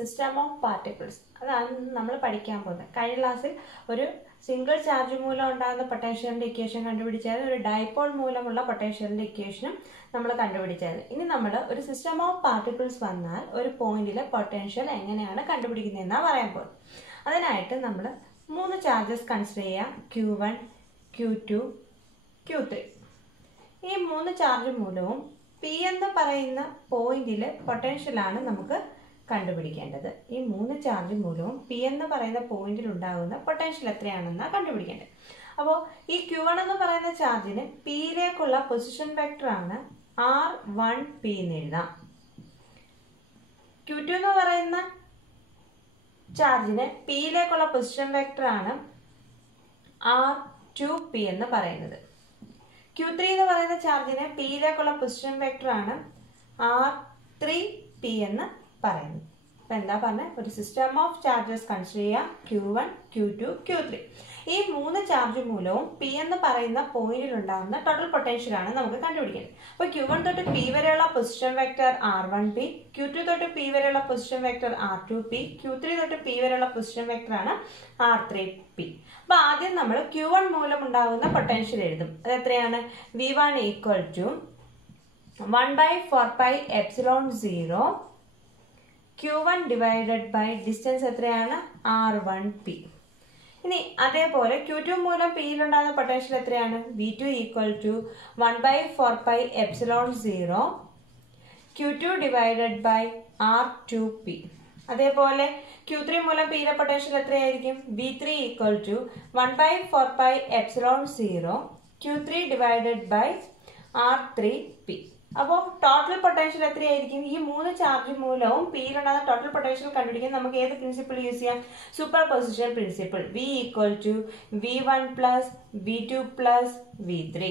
System of particles. അതാണ് നമ്മൾ പഠിക്കാൻ പോകുന്നത്. കഴിഞ്ഞ ക്ലാസ്സിൽ ഒരു സിംഗിൾ ചാർജ് മൂലം ഉണ്ടാകുന്ന പൊട്ടൻഷ്യലിന്റെ ഇക്വേഷൻ കണ്ടുപിടിച്ചാൽ ഒരു ഡൈപോൾ മൂലമുള്ള പൊട്ടൻഷ്യലിന്റെ ഇക്വേഷനും നമ്മൾ കണ്ടുപിടിച്ചാൽ, ഇനി നമ്മൾ ഒരു സിസ്റ്റം ഓഫ് പാർട്ടിക്കിൾസ് വന്നാൽ ഒരു പോയിന്റിലെ പൊട്ടൻഷ്യൽ എങ്ങനെയാണ് കണ്ടുപിടിക്കുന്നതെന്നാണ് പറയാൻ പോകുന്നത്. അതിനായിട്ട് നമ്മൾ 3 ചാർജസ് കൺസിഡർ ചെയ്യാം. Q1, Q2, Q3. ഈ 3 ചാർജ് മൂലവും പി എന്ന് പറയുന്ന പോയിന്റിലെ പൊട്ടൻഷ്യലാണ് നമുക്ക് കണ്ടുപിടിക്കേണ്ടത്. ഈ 3 ചാർജ് മൂലവും പി എന്ന് പറയുന്ന പോയിന്റിൽ ഉണ്ടാകുന്ന പൊട്ടൻഷ്യൽ എത്രയാണെന്നാണ് കണ്ടുപിടിക്കേണ്ടത്. അപ്പോൾ ഈ Q1 എന്ന് പറയുന്ന ചാർജിന് പിയിലേക്കുള്ള പൊസിഷൻ വെക്ടറാണ് R1P എന്ന് എഴുതാം. Q2 എന്ന് പറയുന്ന ചാർജിന് പിയിലേക്കുള്ള പൊസിഷൻ വെക്ടറാണ് R2P എന്ന് പറയുന്നത്. Q3 എന്ന് പറയുന്ന ചാർജിന് പിയിലേക്കുള്ള പൊസിഷൻ വെക്ടറാണ് R3P എന്ന് പറയുന്നത്. അപ്പൊ എന്താ പറഞ്ഞ ഒരു സിസ്റ്റം ഓഫ് ചാർജസ് കൺസിഡർ ചെയ്യാം. Q1, Q2, Q3. ഈ 3 ചാർജ് മൂലവും പി എന്ന് പറയുന്ന പോയിന്റിൽ ഉണ്ടാകുന്ന ടോട്ടൽ പൊട്ടൻഷ്യൽ ആണ് നമുക്ക് കണ്ടുപിടിക്കേണ്ടത്. അപ്പൊ Q1 തൊട്ട് പി വരെയുള്ള പൊസിഷൻ വെക്ടർ R1P, Q2 തൊട്ട് പി വരെയുള്ള പൊസിഷൻ വെക്ടർ R2P, Q3 തൊട്ട് പി വരെയുള്ള പൊസിഷൻ വെക്ടർ ആണ് R3P. അപ്പൊ ആദ്യം നമ്മൾ Q1 മൂലം ഉണ്ടാകുന്ന പൊട്ടൻഷ്യൽ എഴുതും. അത് എത്രയാണ്? V1 equal to 1/4πε0 Q1 divided by distance എത്രയാണ്? R1P. ഇനി അതേപോലെ Q2 മൂലം പിയിലുണ്ടാകുന്ന പൊട്ടൻഷ്യൽ എത്രയാണ്? V2 equal to 1/4πε0 Q2 divided by R2P. അതേപോലെ Q3 മൂലം പിയിലെ പൊട്ടൻഷ്യൽ എത്രയായിരിക്കും? V3 equal to 1/4πε0 Q3 divided by R3P. അപ്പോൾ ടോട്ടൽ പൊട്ടൻഷ്യൽ എത്രയായിരിക്കും? ഈ 3 ചാർജ് മൂലവും പിയിലുണ്ടാകുന്ന ടോട്ടൽ പൊട്ടൻഷ്യൽ കണ്ടുപിടിക്കാൻ നമുക്ക് ഏത് പ്രിൻസിപ്പിൾ യൂസ് ചെയ്യാം? Superposition principle. V equal to V1 plus V2 plus V3.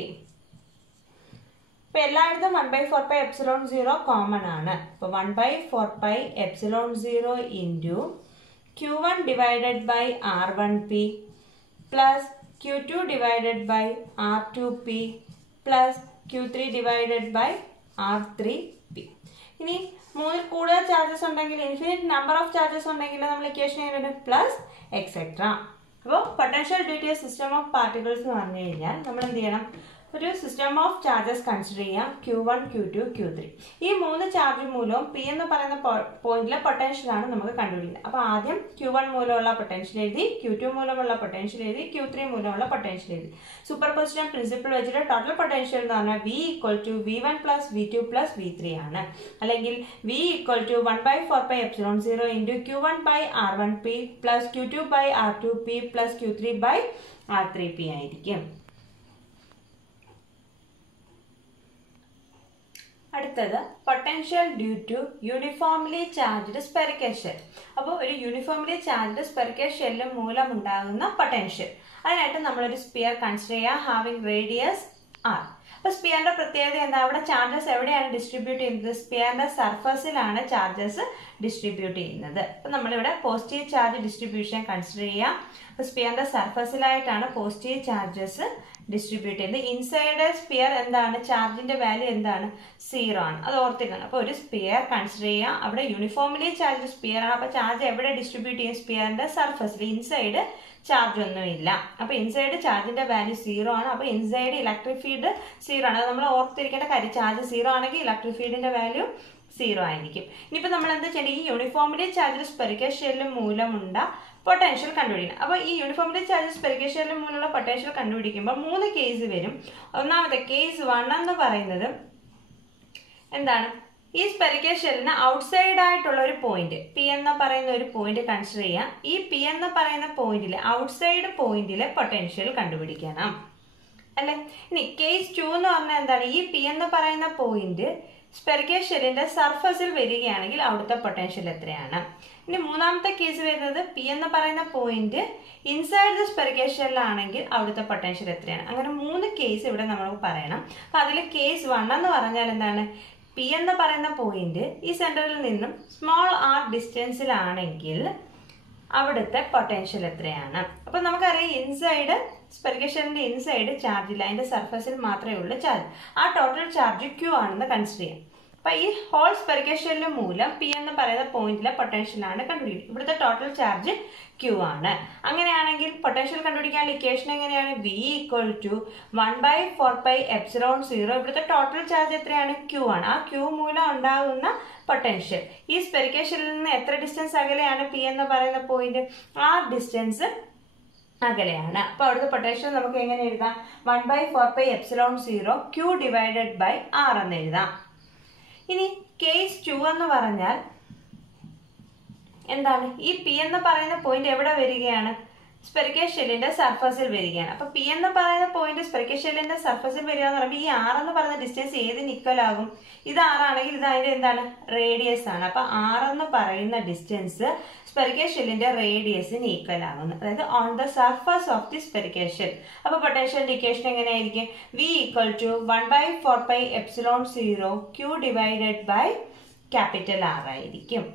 ഇപ്പൊ എല്ലായിടത്തും 1/4πε0 കോമൺ ആണ്. അപ്പൊ 1/4πε0 into Q1 divided by R1P plus Q2 divided by R2P plus Q3 divided by R3P. ഇനി 3 കൂടുതൽ ചാർജസ് ഉണ്ടെങ്കിൽ, ഇൻഫിനിറ്റ് നമ്പർ ഓഫ് ചാർജസ് ഉണ്ടെങ്കിൽ നമ്മൾ equation എഴുതും പ്ലസ് എക്സെട്ര. അപ്പോൾ potential due to system of particles എന്ന് പറഞ്ഞു കഴിഞ്ഞാൽ നമ്മൾ എന്ത് ചെയ്യണം? ഒരു സിസ്റ്റം ഓഫ് ചാർജസ് കൺസിഡർ ചെയ്യാം. Q1, Q2, Q3. ഈ 3 ചാർജ് മൂലവും പി എന്ന് പറയുന്ന പോയിന്റിലെ പൊട്ടൻഷ്യൽ ആണ് നമുക്ക് കണ്ടുപിടിക്കുന്നത്. അപ്പൊ ആദ്യം Q1 മൂലമുള്ള പൊട്ടൻഷ്യൽ എഴുതി, Q2 മൂലമുള്ള പൊട്ടൻഷ്യൽ എഴുതി, Q3 മൂലമുള്ള പൊട്ടൻഷ്യൽ എഴുതി. സൂപ്പർ പൊസിഷൻ പ്രിൻസിപ്പിൾ വെച്ചിട്ട് ടോട്ടൽ പൊട്ടൻഷ്യൽ എന്ന് പറഞ്ഞാൽ V equal to V1 plus V2 plus V3 ആണ്. അല്ലെങ്കിൽ V equal to 1/4πε0 into Q1 by R1P plus Q2 by R2P plus Q3 by R3P ആയിരിക്കും. അടുത്തത് potential due to uniformly charged spherical shell. അപ്പോൾ ഒരു uniformly charged spherical shell മൂലം ഉണ്ടാകുന്ന potential. അതിനായിട്ട് നമ്മളൊരു സ്പിയർ കൺസിഡർ ചെയ്യുക ഹാവിംഗ് റേഡിയസ് R. അപ്പൊ സ്പിയറിന്റെ പ്രത്യേകത എന്താ? അവിടെ ചാർജസ് എവിടെയാണ് ഡിസ്ട്രിബ്യൂട്ട് ചെയ്യുന്നത്? സ്പിയറിന്റെ സർഫസിലാണ് ചാർജസ് ഡിസ്ട്രിബ്യൂട്ട് ചെയ്യുന്നത്. അപ്പൊ നമ്മളിവിടെ പോസിറ്റീവ് ചാർജ് ഡിസ്ട്രിബ്യൂഷൻ കൺസിഡർ ചെയ്യാം. അപ്പൊ സ്പിയറിന്റെ സർഫസിലായിട്ടാണ് പോസിറ്റീവ് ചാർജസ് ഡിസ്ട്രിബ്യൂട്ട് ചെയ്യുന്നത്. ഇൻസൈഡ് സ്പിയർ എന്താണ്? ചാർജിന്റെ വാല്യൂ എന്താണ്? 0 ആണ്. അത് ഓർത്തിക്കണം. അപ്പൊ ഒരു സ്പിയർ കൺസിഡർ ചെയ്യാം. അവിടെ യൂണിഫോംലി ചാർജ് സ്പിയർ ആണ്. അപ്പൊ ചാർജ് എവിടെ ഡിസ്ട്രിബ്യൂട്ട് ചെയ്യും? സ്പിയറിന്റെ സർഫസിൽ. ഇൻസൈഡ് ചാർജ് ഒന്നുമില്ല. അപ്പൊ ഇൻസൈഡ് ചാർജിന്റെ വാല്യൂ 0 ആണ്. അപ്പൊ ഇൻസൈഡ് ഇലക്ട്രിക് ഫീൽഡ് 0 ആണ്. അത് നമ്മൾ ഓർത്തിരിക്കേണ്ട കാര്യം. ചാർജ് 0 ആണെങ്കിൽ ഇലക്ട്രിക് ഫീൽഡിന്റെ വാല്യൂ 0 ആയിരിക്കും. ഇനിയിപ്പോ നമ്മൾ എന്താ ചെയ്യേണ്ടത്? ഈ യൂണിഫോംലി ചാർജ് സ്പെറിക്കൽ ഷെല്ല് മൂലമുണ്ട പൊട്ടൻഷ്യൽ കണ്ടുപിടിക്കണം. അപ്പൊ ഈ യൂണിഫോംലി ചാർജ് സ്പെറിക്കൽ ഷെല്ല് മൂലമുള്ള പൊട്ടൻഷ്യൽ കണ്ടുപിടിക്കുമ്പോൾ 3 കേസ് വരും. ഒന്നാമത്തെ കേസ് 1 എന്ന് പറയുന്നത് എന്താണ്? ഈ സ്പെറിക്കൽ ഷെല്ലിന് ഔട്ട്സൈഡ് ആയിട്ടുള്ള ഒരു പോയിന്റ് പി എന്ന് പറയുന്ന ഒരു പോയിന്റ് കൺസിഡർ ചെയ്യാം. ഈ പി എന്ന് പറയുന്ന പോയിന്റിലെ ഔട്ട്സൈഡ് പോയിന്റിലെ പൊട്ടൻഷ്യൽ കണ്ടുപിടിക്കണം അല്ലെ. ഇനി കേസ് 2 എന്ന് പറഞ്ഞാൽ എന്താണ്? ഈ പി എന്ന് പറയുന്ന പോയിന്റ് സ്പെറിക്കൽ ഷെല്ലിന്റെ സർഫസിൽ വരികയാണെങ്കിൽ അവിടുത്തെ പൊട്ടൻഷ്യൽ എത്രയാണ്? ഇനി മൂന്നാമത്തെ കേസ് വരുന്നത് പി എന്ന് പറയുന്ന പോയിന്റ് ഇൻസൈഡ് ദ സ്പെറിക്കൽ ഷെല്ലാണെങ്കിൽ അവിടുത്തെ പൊട്ടൻഷ്യൽ എത്രയാണ്? അങ്ങനെ 3 കേസ് ഇവിടെ നമ്മൾ പറയണം. അപ്പൊ അതിൽ കേസ് 1 എന്ന് പറഞ്ഞാൽ എന്താണ്? പി എന്ന് പറയുന്ന പോയിന്റ് ഈ സെന്ററിൽ നിന്നും സ്മോൾ r ഡിസ്റ്റൻസിലാണെങ്കിൽ അവിടുത്തെ പൊട്ടൻഷ്യൽ എത്രയാണ്? അപ്പൊ നമുക്കറിയാം ഇൻസൈഡ് സ്പെറിക്കൽ ഷെല്ലിന്റെ ഇൻസൈഡ് ചാർജ് ഇല്ല, അതിന്റെ സർഫസിൽ മാത്രമേ ഉള്ളൂ ചാർജ്. ആ ടോട്ടൽ ചാർജ് Q ആണെന്ന് കൺസിഡർ ചെയ്യാം. അപ്പൊ ഈ ഹോൾ സ്പെറിക്കൽ ഷെല്ല് മൂലം പി എന്ന് പറയുന്ന പോയിന്റിലെ പൊട്ടൻഷ്യലാണ് കണ്ടുപിടിക്കുന്നത്. ഇവിടുത്തെ ടോട്ടൽ ചാർജ് ക്യൂ ആണ്. അങ്ങനെയാണെങ്കിൽ പൊട്ടൻഷ്യൽ കണ്ടുപിടിക്കാനുള്ള ഇക്വേഷൻ എങ്ങനെയാണ്? V = 1/4πε0. ഇവിടുത്തെ ടോട്ടൽ ചാർജ് എത്രയാണ്? ക്യൂ ആണ്. ആ ക്യൂ മൂലം ഉണ്ടാകുന്ന പൊട്ടൻഷ്യൽ ഈ സ്പെറിക്കൽ ഷെല്ലിൽ നിന്ന് എത്ര ഡിസ്റ്റൻസ് അകലെയാണ് പി എന്ന് പറയുന്ന പോയിന്റ്? ആ ഡിസ്റ്റൻസ് അകലെയാണ്. അപ്പൊ അവിടുത്തെ പൊട്ടൻഷ്യൽ നമുക്ക് എങ്ങനെ എഴുതാം? 1/4πε0 Q/R എന്ന് എഴുതാം. ഇനി കേസ് 2 എന്ന് പറഞ്ഞാൽ എന്താണ്? ഈ പി എന്ന് പറയുന്ന പോയിന്റ് എവിടെ വരികയാണ്? സ്പെറിക്കൽ ഷെല്ലിന്റെ സർഫസിൽ വരികയാണ്. അപ്പൊ പി എന്ന് പറയുന്ന പോയിന്റ് സ്പെറിക്കൽ ഷെല്ലിന്റെ സർഫസിൽ വരിക എന്ന് പറയുമ്പോൾ ഈ ആർ എന്ന് പറയുന്ന ഡിസ്റ്റൻസ് ഏതിന് ഈക്വൽ ആകും? ഇത് ആറാണെങ്കിൽ ഇത് അതിന്റെ എന്താണ്? റേഡിയസ് ആണ്. അപ്പൊ ആർ എന്ന് പറയുന്ന ഡിസ്റ്റൻസ് സ്പെറിക്കൽ ഷെല്ലിന്റെ റേഡിയസിന് ഈക്വൽ ആകുന്നു, അതായത് on the surface of the spherical shell. അപ്പൊ പൊട്ടൻഷ്യൽ ഇക്വേഷൻ എങ്ങനെയായിരിക്കും? V = 1/4πε0 Q/R ആയിരിക്കും.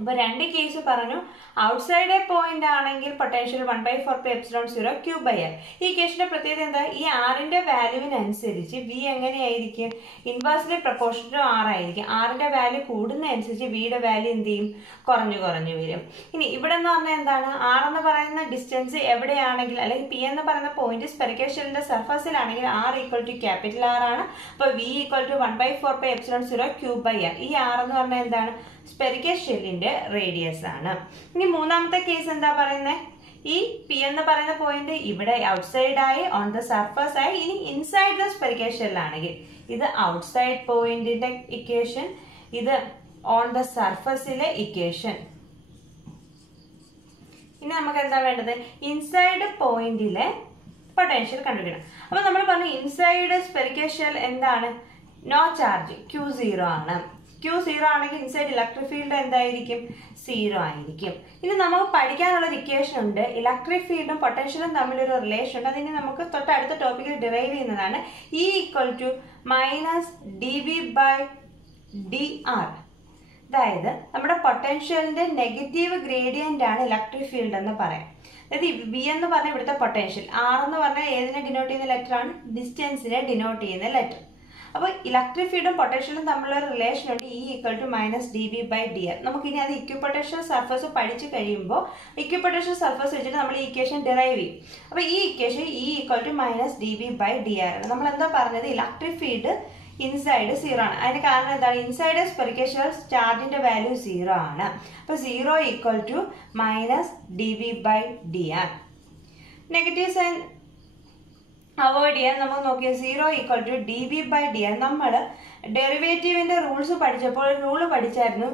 അപ്പൊ രണ്ട് കേസ് പറഞ്ഞു. ഔട്ട്സൈഡ് എ പോയിന്റ് ആണെങ്കിൽ പൊട്ടൻഷ്യൽ 1/4πε0 Q/R. ഈ കേസിന്റെ പ്രത്യേകത എന്താ? ഈ ആറിന്റെ വാല്യൂവിനനുസരിച്ച് വി എങ്ങനെയായിരിക്കും? ഇൻവേഴ്സ്ലി പ്രൊപ്പോർഷണൽ ടു ആർ ആയിരിക്കും. ആറിന്റെ വാല്യൂ കൂടുന്ന അനുസരിച്ച് വിയുടെ വാല്യൂ എന്ത് ചെയ്യും? കുറഞ്ഞു കുറഞ്ഞു വരും. ഇനി ഇവിടെ എന്ന് പറഞ്ഞാൽ എന്താണ്? ആർ എന്ന് പറയുന്ന ഡിസ്റ്റൻസ് എവിടെയാണെങ്കിൽ, അല്ലെങ്കിൽ പി എന്ന് പറയുന്ന പോയിന്റ് സ്പെറിക്കൽ ഷെല്ലിന്റെ സർഫസിലാണെങ്കിൽ R = R ആണ്. അപ്പൊ V = 1/4πε0 Q/R. ഈ ആർ എന്ന് പറഞ്ഞാൽ എന്താണ്? സ്പെറിക്കൽ ഷെല്ലിന്റെ റേഡിയസ് ആണ്. ഇനി മൂന്നാമത്തെ കേസ് എന്താ പറയുന്നത്? ഈ പി എന്ന് പറയുന്ന പോയിന്റ് ഇവിടെ ഔട്ട്സൈഡ് ആയി, ഓൺ ദ സർഫസ് ആയി. ഇനി ഇൻസൈഡ് ദ സ്പെറിക്കൽ ഷെൽ ആണെങ്കിൽ ഇത് ഔട്ട്സൈഡ് പോയിന്റിന്റെ ഇക്വേഷൻ, ഇത് ഓൺ ദ സർഫസിലെ ഇക്വേഷൻ. ഇനി നമുക്ക് എന്താ വേണ്ടത്? ഇൻസൈഡ് പോയിന്റിലെ പൊട്ടൻഷ്യൽ കണ്ടുപിടിക്കണം. അപ്പൊ നമ്മൾ പറഞ്ഞു ഇൻസൈഡ് സ്പെറിക്കൽ ഷെൽ എന്താണ്? നോ ചാർജ്, Q0 ആണ്. Q0 ആണെങ്കിൽ ഇൻസൈഡ് ഇലക്ട്രിക് ഫീൽഡ് എന്തായിരിക്കും? 0 ആയിരിക്കും. ഇനി നമുക്ക് പഠിക്കാനുള്ള ഒരു ഇക്വേഷൻ ഉണ്ട്. ഇലക്ട്രിക് ഫീൽഡും പൊട്ടൻഷ്യലും തമ്മിലൊരു റിലേഷൻ ഉണ്ട്. അതിന് നമുക്ക് തൊട്ടടുത്ത ടോപ്പിക്കിൽ ഡിറൈവ് ചെയ്യുന്നതാണ്. E = -dV/dr. അതായത് നമ്മുടെ പൊട്ടൻഷ്യലിന്റെ നെഗറ്റീവ് ഗ്രേഡിയന്റ് ആണ് ഇലക്ട്രിക് ഫീൽഡ് എന്ന് പറയാം. അതായത് V എന്ന് പറഞ്ഞാൽ ഇവിടുത്തെ പൊട്ടൻഷ്യൽ, R എന്ന് പറഞ്ഞാൽ ഏതിനെ ഡിനോട്ട് ചെയ്യുന്ന ലെറ്റർ ആണ്? ഡിസ്റ്റൻസിനെ ഡിനോട്ട് ചെയ്യുന്ന ലെറ്റർ. അപ്പോൾ ഇലക്ട്രിക് ഫീൽഡും പൊട്ടൻഷ്യലും തമ്മിലുള്ള റിലേഷൻ ഉണ്ട്. E = -dV/dr. നമുക്ക് ഇനി അത് ഇക്വിപൊട്ടൻഷ്യൽ സർഫസ് പഠിച്ചു കഴിയുമ്പോൾ ഇക്വിപൊട്ടൻഷ്യൽ സർഫസ് വെച്ചിട്ട് നമ്മൾ ഈ ഇക്വേഷൻ ഡിറൈവ് ചെയ്യും. അപ്പോൾ ഈ ഇക്വേഷൻ E = -dV/dr ആണ്. നമ്മൾ എന്താ പറഞ്ഞത്? ഇലക്ട്രിക് ഫീൽഡ് ഇൻസൈഡ് 0 ആണ്. അതിന് കാരണം എന്താണ്? ഇൻസൈഡ് സ്പെറിക്കൽ ഷെൽ ചാർജിന്റെ വാല്യൂ 0 ആണ്. അപ്പോൾ 0 = -dV/dr. നെഗറ്റീവ് സൈൻ അവോയ്ഡ് ചെയ്യാൻ നമുക്ക് നോക്കിയാൽ 0 = dV/dr. നമ്മൾ ഡെറിവേറ്റീവിന്റെ റൂൾസ് പഠിച്ചപ്പോൾ റൂള് പഠിച്ചായിരുന്നു.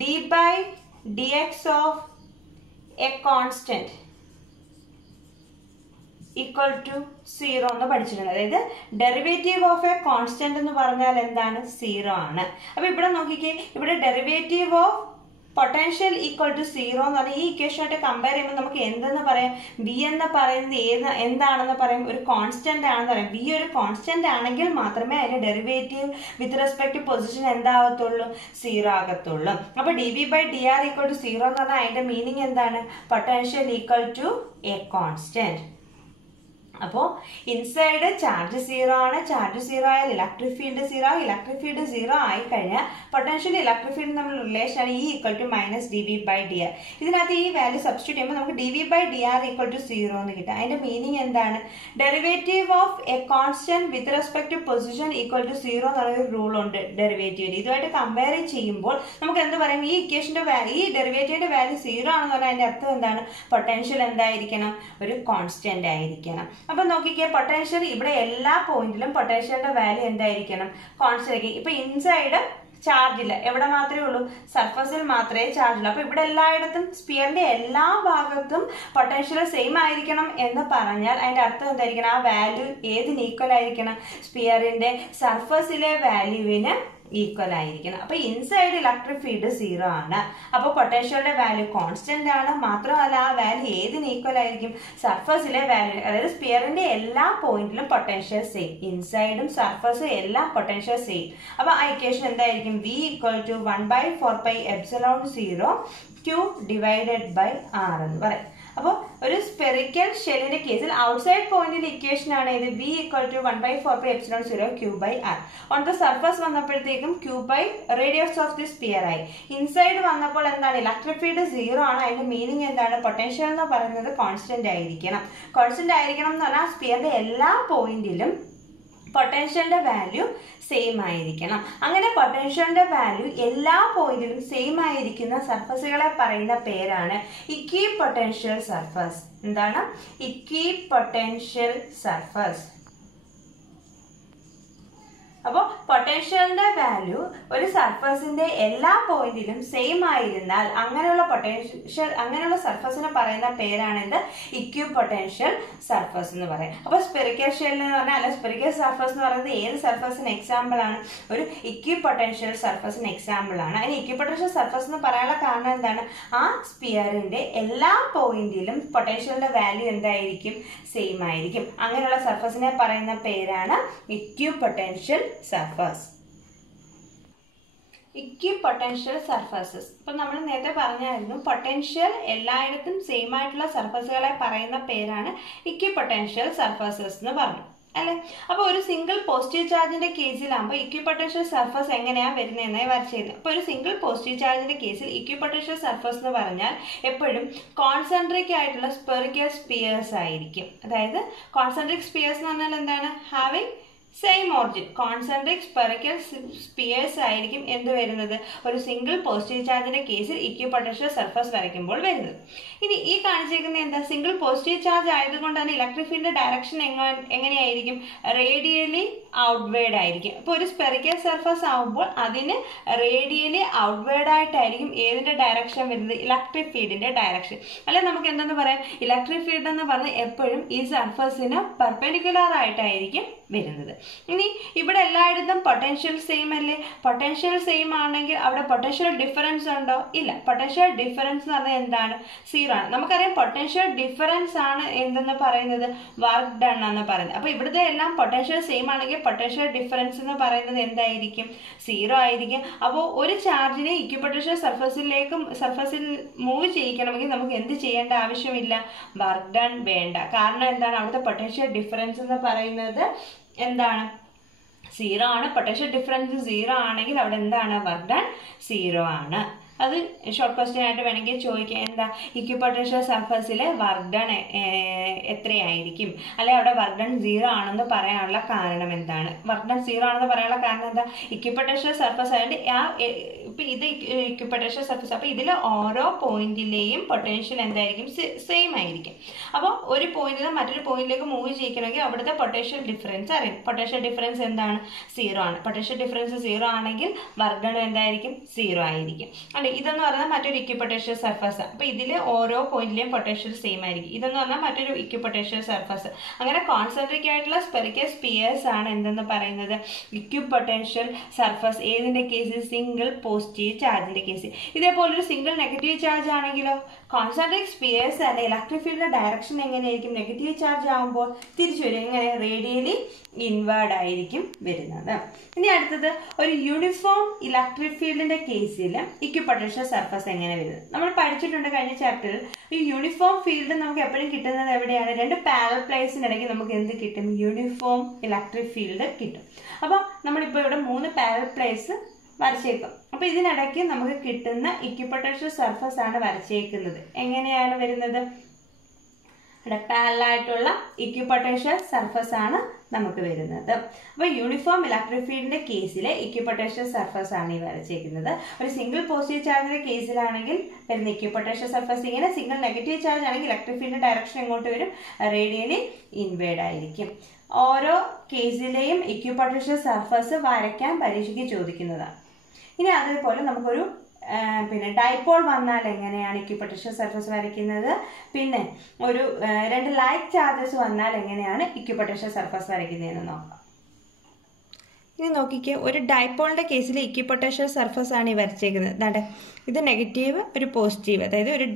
d/dx ഓഫ് എ കോൺസ്റ്റന്റ് =0 എന്ന് പഠിച്ചിട്ടുണ്ട്. അതായത് ഡെറിവേറ്റീവ് ഓഫ് എ കോൺസ്റ്റന്റ് എന്ന് പറഞ്ഞാൽ എന്താണ്? 0 ആണ്. അപ്പൊ ഇവിടെ നോക്കിക്കേ, ഇവിടെ ഡെറിവേറ്റീവ് ഓഫ് പൊട്ടൻഷ്യൽ =0 എന്ന് പറഞ്ഞാൽ ഈ ഇക്വേഷനായിട്ട് കമ്പയർ ചെയ്യുമ്പോൾ നമുക്ക് എന്തെന്ന് പറയാം? V എന്ന് പറയുന്നത് എന്താണെന്ന് പറയും? ഒരു കോൺസ്റ്റന്റ് ആണെന്ന് പറയാം. V ഒരു കോൺസ്റ്റന്റ് ആണെങ്കിൽ മാത്രമേ അതിന്റെ derivative with respect to position എന്താകത്തുള്ളൂ? 0 ആകത്തുള്ളൂ. അപ്പൊ dV/dr = 0 എന്ന് പറഞ്ഞാൽ അതിന്റെ മീനിങ് എന്താണ്? Potential = a constant. അപ്പോൾ ഇൻസൈഡ് ചാർജ് 0 ആണ്. ചാർജ് 0 ആയാൽ ഇലക്ട്രിക് ഫീൽഡ് 0 ആയി. ഇലക്ട്രിക് ഫീൽഡ് 0 ആയി കഴിഞ്ഞാൽ പൊട്ടൻഷ്യൽ ഇലക്ട്രിക് ഫീൽഡ് തമ്മിൽ റിലേഷൻ ആണ് E = -dV/dr. ഇതിനകത്ത് ഈ വാല്യൂ സബ്സ്റ്റിറ്റ്യൂട്ട് ചെയ്യുമ്പോൾ നമുക്ക് dV/dr = 0 എന്ന് കിട്ടും. അതിന്റെ മീനിങ് എന്താണ്? Derivative of a constant with respect to position = 0 എന്ന് പറയുന്ന റൂൾ ഉണ്ട് ഡെറിവേറ്റീവിന്. ഇതുമായിട്ട് കമ്പയർ ചെയ്യുമ്പോൾ നമുക്ക് എന്ത് പറയാം? ഈ ഇക്വേഷന്റെ വാല്യൂ, ഈ ഡെറിവേറ്റീവിന്റെ വാല്യൂ 0 ആണെന്ന് പറഞ്ഞാൽ അതിന്റെ അർത്ഥം എന്താണ്? പൊട്ടൻഷ്യൽ എന്തായിരിക്കണം? ഒരു കോൺസ്റ്റന്റ് ആയിരിക്കണം. അപ്പൊ നോക്കിക്കേ, പൊട്ടൻഷ്യൽ ഇവിടെ എല്ലാ പോയിന്റിലും പൊട്ടൻഷ്യലിന്റെ വാല്യൂ എന്തായിരിക്കണം? കോൺസ്റ്റന്റ് ആയിരിക്കും. ഇപ്പൊ ഇൻസൈഡ് ചാർജ് ഇല്ല, എവിടെ മാത്രമേ ഉള്ളൂ? സർഫസിൽ മാത്രമേ ചാർജ് ഉള്ളൂ. അപ്പൊ ഇവിടെ എല്ലായിടത്തും സ്പിയറിന്റെ എല്ലാ ഭാഗത്തും പൊട്ടൻഷ്യൽ സെയിം ആയിരിക്കണം എന്ന് പറഞ്ഞാൽ അതിന്റെ അർത്ഥം എന്തായിരിക്കണം? ആ വാല്യൂ ഏതിന് ഈക്വൽ ആയിരിക്കണം? സ്പിയറിന്റെ സർഫസിലെ വാല്യൂവിന് ഈക്വൽ ആയിരിക്കണം. അപ്പൊ ഇൻസൈഡ് ഇലക്ട്രിക് ഫീൽഡ് 0 ആണ്. അപ്പൊ പൊട്ടൻഷ്യലിന്റെ വാല്യൂ കോൺസ്റ്റന്റ് ആണ്. മാത്രമല്ല ആ വാല്യൂ ഏതിന് ഈക്വൽ ആയിരിക്കും? സർഫസിലെ വാല്യൂ. അതായത് സ്പിയറിന്റെ എല്ലാ പോയിന്റിലും പൊട്ടൻഷ്യൽ സെയിം, ഇൻസൈഡും സർഫസും എല്ലാം പൊട്ടൻഷ്യൽ സെയിം. അപ്പൊ ആ ഇക്വേഷൻ എന്തായിരിക്കും? V = 1/4πε0 Q/R എന്ന് പറയും. അപ്പോൾ ഒരു സ്പെറിക്കൽ ഷെല്ലിന്റെ കേസിൽ ഔട്ട്സൈഡ് പോയിന്റിന്റെ ഇക്വേഷൻ ആണ് ഇത് v = 1/4πε0 q/r. On the surface വന്നപ്പോഴത്തേക്കും q/ radius of the sphere ആയി. ഇൻസൈഡ് വന്നപ്പോൾ എന്താണ്? ഇലക്ട്രിക് ഫീൽഡ് 0 ആണ്. അതിന്റെ മീനിങ് എന്താണ്? പൊട്ടൻഷ്യൽ എന്ന് പറയുന്നത് കോൺസ്റ്റന്റ് ആയിരിക്കണം. കോൺസ്റ്റന്റ് ആയിരിക്കണം എന്ന് പറഞ്ഞാൽ സ്പിയറിന്റെ എല്ലാ പോയിന്റിലും പൊട്ടൻഷ്യലിന്റെ വാല്യൂ സെയിം ആയിരിക്കണം. അങ്ങനെ പൊട്ടൻഷ്യലിന്റെ വാല്യൂ എല്ലാ പോയിന്റിലും സെയിം ആയിരിക്കുന്ന സർഫസുകളെ പറയുന്ന പേരാണ് ഇക്വിപൊട്ടൻഷ്യൽ സർഫസ്. എന്താണ്? Equipotential surface. അപ്പോൾ പൊട്ടൻഷ്യലിന്റെ വാല്യൂ ഒരു സർഫസിന്റെ എല്ലാ പോയിന്റിലും സെയിം ആയിരുന്നാൽ അങ്ങനെയുള്ള സർഫസിനെ പറയുന്ന പേരാണ് എന്ത്? ഇക്വിപൊട്ടൻഷ്യൽ സർഫസ് എന്ന് പറയും. അപ്പോൾ സ്പെറിക്കൽ ഷെൽ എന്ന് പറഞ്ഞാൽ അല്ല സ്പെറിക്കൽ സർഫസ് എന്ന് പറയുന്നത് ഏത് സർഫസിന് എക്സാമ്പിൾ ആണ്? ഒരു ഇക്വിപൊട്ടൻഷ്യൽ സർഫസിന് എക്സാമ്പിൾ ആണ്. അതിന് ഇക്വിപൊട്ടൻഷ്യൽ സർഫസ് എന്ന് പറയാനുള്ള കാരണം എന്താണ്? ആ സ്പിയറിന്റെ എല്ലാ പോയിന്റിലും പൊട്ടൻഷ്യലിന്റെ വാല്യൂ എന്തായിരിക്കും? സെയിം ആയിരിക്കും. അങ്ങനെയുള്ള സർഫസിനെ പറയുന്ന പേരാണ് ഇക്വിപൊട്ടൻഷ്യൽ സർഫസ്. Equipotential surfaces. ഇപ്പൊ നമ്മൾ നേരത്തെ പറഞ്ഞായിരുന്നു പൊട്ടൻഷ്യൽ എല്ലായിടത്തും സെയിം ആയിട്ടുള്ള സർഫസുകളെ പറയുന്ന പേരാണ് ഇക്വിപൊട്ടൻഷ്യൽ സർഫസസ് എന്ന് പറഞ്ഞു അല്ലെ. അപ്പൊ ഒരു സിംഗിൾ പോസിറ്റീവ് ചാർജിന്റെ കേസിലാകുമ്പോൾ ഇക്വിപൊട്ടൻഷ്യൽ സർഫസ് എങ്ങനെയാണ് വരുന്നതെന്നായി വരച്ചിരുന്നത്. അപ്പൊ ഒരു സിംഗിൾ പോസിറ്റീവ് ചാർജിന്റെ കേസിൽ ഇക്വിപൊട്ടൻഷ്യൽ സർഫസ് എന്ന് പറഞ്ഞാൽ എപ്പോഴും കോൺസെൻട്രിക് ആയിട്ടുള്ള സ്പെറിക്കൽ സ്പിയേഴ്സ് ആയിരിക്കും. അതായത് കോൺസെൻട്രിക് സ്പിയേഴ്സ് എന്ന് പറഞ്ഞാൽ എന്താണ്? Having same origin. Concentric spherical spheres ആയിരിക്കും എന്ത് വരുന്നത്? ഒരു സിംഗിൾ പോസിറ്റീവ് ചാർജിന്റെ കേസിൽ ഇക്വിപൊട്ടൻഷ്യൽ സർഫസ് വരയ്ക്കുമ്പോൾ വരുന്നത്. ഇനി ഈ കാണിച്ചേക്കുന്ന എന്താ? സിംഗിൾ പോസിറ്റീവ് ചാർജ് ആയതുകൊണ്ട് തന്നെ ഇലക്ട്രിക് ഫീൽഡിന്റെ ഡയറക്ഷൻ എങ്ങനെയായിരിക്കും? റേഡിയലി ഔട്ട്വേർഡ് ആയിരിക്കും. അപ്പോൾ ഒരു സ്പെറിക്കൽ സർഫസ് ആവുമ്പോൾ അതിന് റേഡിയലി ഔട്ട്വേർഡ് ആയിട്ടായിരിക്കും ഏതിന്റെ ഡയറക്ഷൻ വരുന്നത്? ഇലക്ട്രിക് ഫീൽഡിന്റെ ഡയറക്ഷൻ. അല്ലെ നമുക്ക് എന്തെന്ന് പറയാം? ഇലക്ട്രിക് ഫീൽഡ് എന്ന് പറഞ്ഞാൽ എപ്പോഴും ഈ സർഫസിന് പെർപെൻഡിക്കുലർ ആയിട്ടായിരിക്കും വരുന്നത്. ഇനി ഇവിടെ എല്ലായിടത്തും പൊട്ടൻഷ്യൽ സെയിം അല്ലേ? പൊട്ടൻഷ്യൽ സെയിം ആണെങ്കിൽ അവിടെ പൊട്ടൻഷ്യൽ ഡിഫറൻസ് ഉണ്ടോ? ഇല്ല. പൊട്ടൻഷ്യൽ ഡിഫറൻസ് എന്ന് പറഞ്ഞാൽ എന്താണ്? 0 ആണ്. നമുക്കറിയാം പൊട്ടൻഷ്യൽ ഡിഫറൻസ് ആണ് എന്തെന്ന് പറയുന്നത്? വർക്ക് ഡൺ എന്ന് പറയുന്നത്. അപ്പൊ ഇവിടുത്തെ എല്ലാം പൊട്ടൻഷ്യൽ സെയിം ആണെങ്കിൽ പൊട്ടൻഷ്യൽ ഡിഫറൻസ് എന്ന് പറയുന്നത് എന്തായിരിക്കും? 0 ആയിരിക്കും. അപ്പോൾ ഒരു ചാർജിനെ ഇക്വിപൊട്ടൻഷ്യൽ സർഫസിൽ മൂവ് ചെയ്യിക്കണമെങ്കിൽ നമുക്ക് എന്ത് ചെയ്യേണ്ട ആവശ്യമില്ല? വർക്ക് ഡൺ വേണ്ട. കാരണം എന്താണ്? അവിടുത്തെ പൊട്ടൻഷ്യൽ ഡിഫറൻസ് എന്ന് പറയുന്നത് എന്താണ്? 0 ആണ്. പൊട്ടൻഷ്യൽ ഡിഫറൻസ് 0 ആണെങ്കിൽ അവിടെ എന്താണ്? വർക്ക് ഡൺ 0 ആണ്. അത് ഷോർട്ട് ക്വസ്റ്റ്യൻ ആയിട്ട് വേണമെങ്കിൽ ചോദിക്കാം. എന്താ? ഇക്വിപൊട്ടൻഷ്യൽ സർഫസിലെ വർക്ക് ഡൺ എത്രയായിരിക്കും? അല്ലെ അവിടെ വർക്ക് ഡൺ 0 ആണെന്ന് പറയാനുള്ള കാരണം എന്താണ്? വർക്ക് ഡൺ 0 ആണെന്ന് പറയാനുള്ള കാരണം എന്താ? ഇക്വിപൊട്ടൻഷ്യൽ സർഫസ് ആയതുകൊണ്ട് ഇപ്പൊ ഇത് ഇക്വിപൊട്ടൻഷ്യൽ സർഫസ്. അപ്പൊ ഇതിൽ ഓരോ പോയിന്റിലെയും പൊട്ടൻഷ്യൽ എന്തായിരിക്കും? സെയിം ആയിരിക്കും. അപ്പോൾ ഒരു പോയിന്റിൽ നിന്ന് മറ്റൊരു പോയിന്റിലേക്ക് മൂവ് ചെയ്യിക്കണമെങ്കിൽ അവിടുത്തെ പൊട്ടൻഷ്യൽ ഡിഫറൻസ് അറിയാം. പൊട്ടൻഷ്യൽ ഡിഫറൻസ് എന്താണ്? 0 ആണ്. പൊട്ടൻഷ്യൽ ഡിഫറൻസ് 0 ആണെങ്കിൽ വർക്ക് ഡൺ എന്തായിരിക്കും? 0 ആയിരിക്കും. ഇതെന്ന് പറഞ്ഞാൽ മറ്റൊരു ഇക്വിപൊട്ടൻഷ്യൽ സർഫസ്. അപ്പൊ ഇതിൽ ഓരോ പോയിന്റിലെയും പൊട്ടൻഷ്യൽ സെയിം ആയിരിക്കും. ഇതെന്ന് പറഞ്ഞാൽ മറ്റൊരു ഇക്വിപൊട്ടൻഷ്യൽ സർഫസ്. അങ്ങനെ കോൺസെൻട്രിക് ആയിട്ടുള്ള സ്പെറിക്കൽ സ്പിയേഴ്സ് ആണ് എന്തെന്ന് പറയുന്നത്? Equipotential surface. ഏതിന്റെ കേസിൽ? സിംഗിൾ പോസിറ്റീവ് ചാർജിന്റെ കേസിൽ. ഇതേപോലെ ഒരു സിംഗിൾ നെഗറ്റീവ് ചാർജ് ആണെങ്കിലോ കോൺസെൻട്രിക് സ്പിയേഴ്സ് അല്ലെ ഇലക്ട്രിക് ഫീൽഡിന്റെ ഡയറക്ഷൻ എങ്ങനെയായിരിക്കും? നെഗറ്റീവ് ചാർജ് ആകുമ്പോൾ തിരിച്ചു വരും. എങ്ങനെ? റേഡിയലി ഇൻവേർഡ് ആയിരിക്കും വരുന്നത്. ഇനി അടുത്തത് ഒരു യൂണിഫോം ഇലക്ട്രിക് ഫീൽഡിന്റെ കേസിൽ ഇക്വിപൊട്ടൻഷ്യൽ സർഫസ് എങ്ങനെ വരുന്നത്? നമ്മൾ പഠിച്ചിട്ടുണ്ട് കഴിഞ്ഞ ചാപ്റ്ററിൽ. ഈ യൂണിഫോം ഫീൽഡ് നമുക്ക് എപ്പോഴും കിട്ടുന്നത് എവിടെയാണ്? രണ്ട് പാരലൽ പ്ലേറ്റ്സിനിടയ്ക്ക് നമുക്ക് എന്ത് കിട്ടും? യൂണിഫോം ഇലക്ട്രിക് ഫീൽഡ് കിട്ടും. അപ്പോൾ നമ്മളിപ്പോൾ ഇവിടെ 3 പാരലൽ പ്ലേറ്റ്സ് വരച്ചേക്കും. അപ്പൊ ഇതിനിടയ്ക്ക് നമുക്ക് കിട്ടുന്ന ഇക്വിപൊട്ടൻഷ്യൽ സർഫസ് ആണ് വരച്ചേക്കുന്നത്. എങ്ങനെയാണ് വരുന്നത്? പാരലൽ ആയിട്ടുള്ള ഇക്വിപൊട്ടൻഷ്യൽ സർഫസ് ആണ് നമുക്ക് വരുന്നത്. അപ്പൊ യൂണിഫോം ഇലക്ട്രിക് ഫീൽഡിന്റെ കേസിലെ ഇക്വിപൊട്ടൻഷ്യൽ സർഫസ് ആണ് ഈ വരച്ചേക്കുന്നത്. ഒരു സിംഗിൾ പോസിറ്റീവ് ചാർജിന്റെ കേസിലാണെങ്കിൽ വരുന്ന ഇക്വിപൊട്ടൻഷ്യൽ സർഫസ് ഇങ്ങനെ. സിംഗിൾ നെഗറ്റീവ് ചാർജ് ആണെങ്കിൽ ഇലക്ട്രിക് ഫീൽഡിന്റെ ഡയറക്ഷൻ എങ്ങോട്ട് വരും? റേഡിയലി ഇൻവേർഡ് ആയിരിക്കും. ഓരോ കേസിലെയും ഇക്വിപൊട്ടൻഷ്യൽ സർഫസ് വരയ്ക്കാൻ പരീക്ഷയ്ക്ക് ചോദിക്കുന്നതാണ്. ഇനി അതേപോലെ നമുക്കൊരു ഡൈപോൾ വന്നാൽ എങ്ങനെയാണ് ഇക്വിപൊട്ടൻഷ്യൽ സർഫസ് വരയ്ക്കുന്നത്? പിന്നെ ഒരു 2 ലൈക്ക് ചാർജസ് വന്നാൽ എങ്ങനെയാണ് ഇക്വിപൊട്ടൻഷ്യൽ സർഫസ് വരയ്ക്കുന്നതെന്ന് നോക്കാം. ഇനി നോക്കിക്കേ, ഒരു ഡൈപോളിന്റെ കേസിൽ ഇക്വിപൊട്ടൻഷ്യൽ സർഫസ് ആണ് ഈ വരച്ചേക്കുന്നത്. ഇത് നെഗറ്റീവ്, ഒരു പോസിറ്റീവ്, അതായത് ഒരു